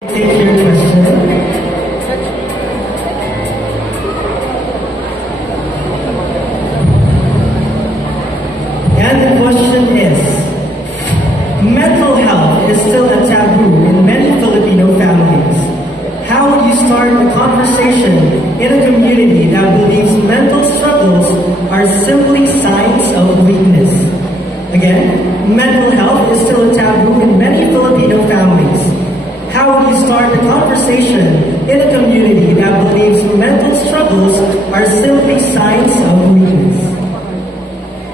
Take your question. And the question is, mental health is still a taboo in many Filipino families. How would you start a conversation in a community that believes mental struggles are simply signs of weakness? Again, mental health is still a taboo in many Filipino families. How would you start a conversation in a community that believes mental struggles are simply signs of weakness?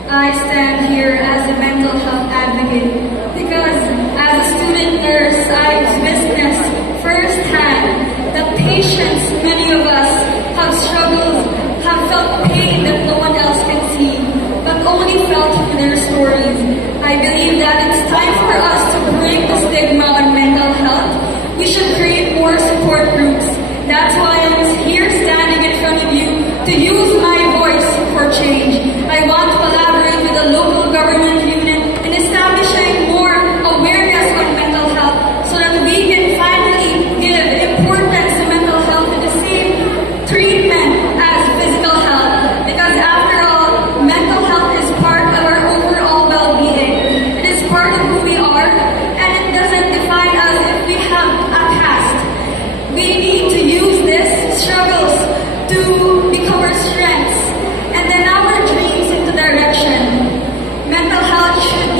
I stand here as a mental health advocate because as a student nurse, I've witnessed firsthand the patients many of us have struggled, have felt pain that no one else can see, but only felt through their stories. I believe that it's time for us to break the stigma on mental health. We should create more support groups. That's why I'm here standing in front of you to use my voice for change. I want to collaborate with the local government unit in establishing more awareness on mental health so that we can finally give importance to mental health in the same treatment as physical health. Because after all, mental health is part of our overall well-being. It is part of who we are, and it doesn't define us if we have a past. We need to use these struggles to become our strengths and then our dreams into direction. Mental health should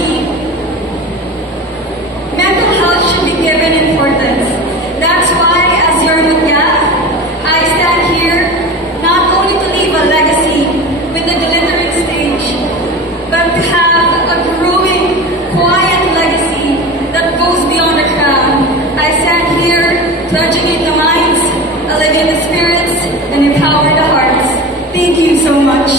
be given importance. That's why, as your Mutya, I stand here not only to leave a legacy with the glittering stage, but to have a growing, quiet legacy that goes beyond the crown. I stand here to educate the minds, elevate the spirits, and empower the hearts. Thank you so much.